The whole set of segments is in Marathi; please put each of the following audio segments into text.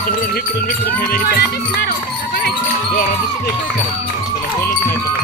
धरून इकडून जोरा दिसत आहे काय करायचं त्याला बोलच नाही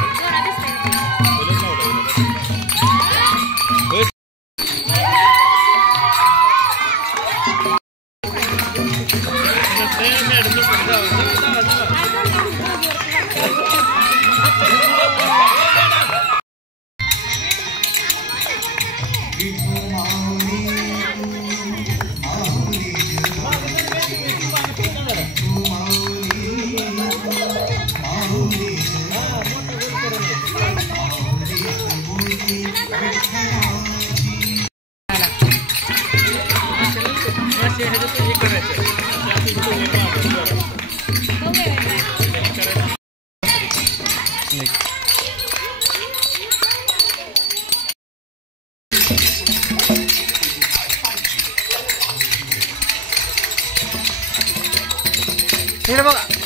हे बघा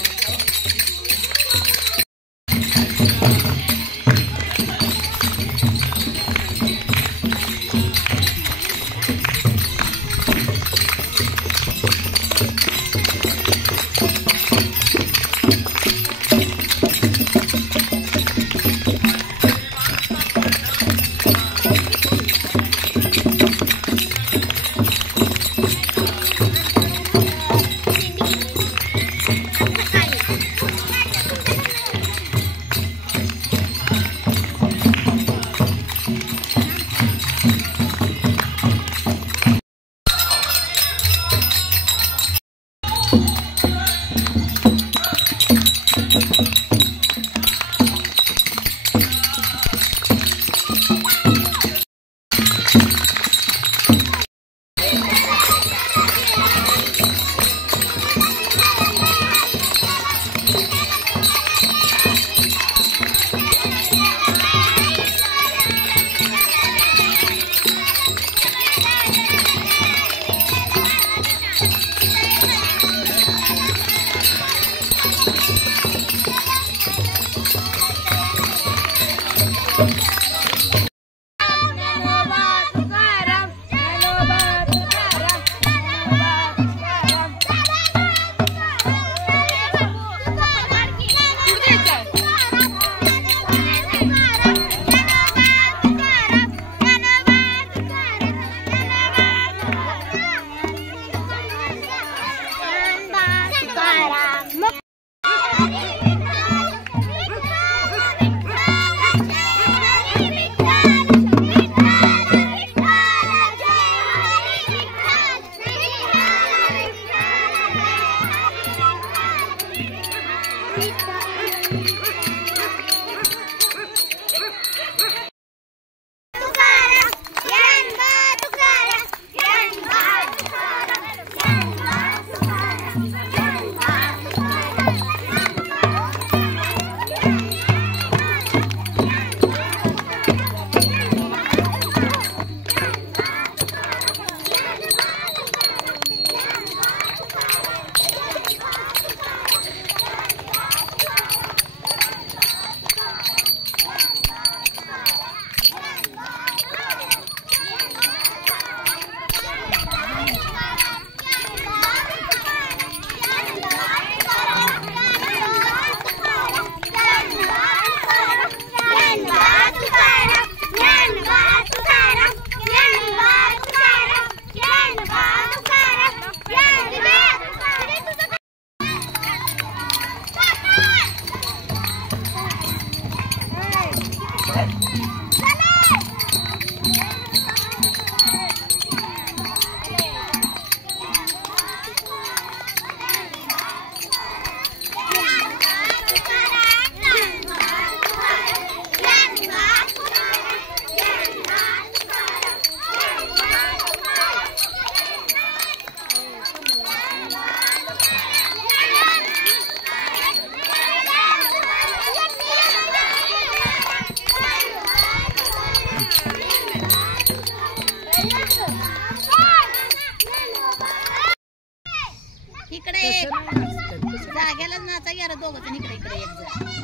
जाग्यालाच नाचा यार दोघं जण इकडे इकडे एक जण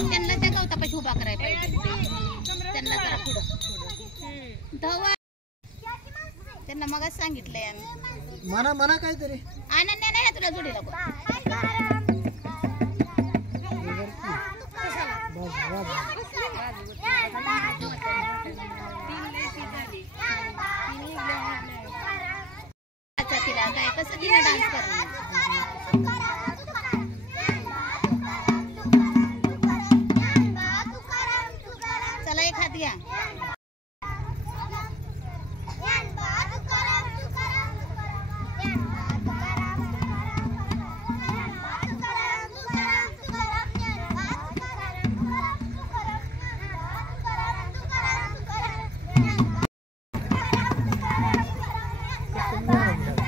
त्यांना त्या गवतापाशी उभा करायला पाहिजे त्यांना जरा पुढं त्यांना मगच सांगितलंय आम्ही म्हणा म्हणा काहीतरी आनंद नाही तुला जोडीला तिला काय कसं तिला डान्स करणार चला एक हात घ्या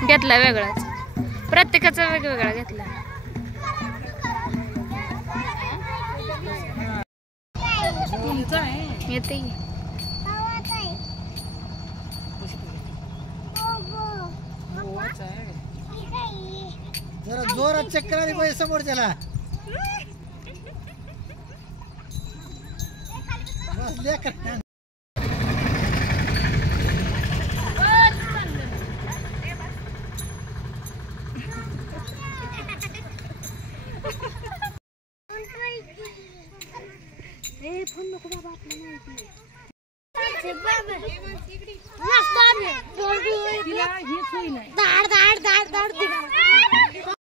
घेतला वेगळाच प्रत्येकाचा वेगवेगळा घेतला येते जरा जोरात चक्कर आली पाहिजे समोरच्याला बस लेकर फोन नको बाबा आपल्याला माहिती तिला हेच होई नाही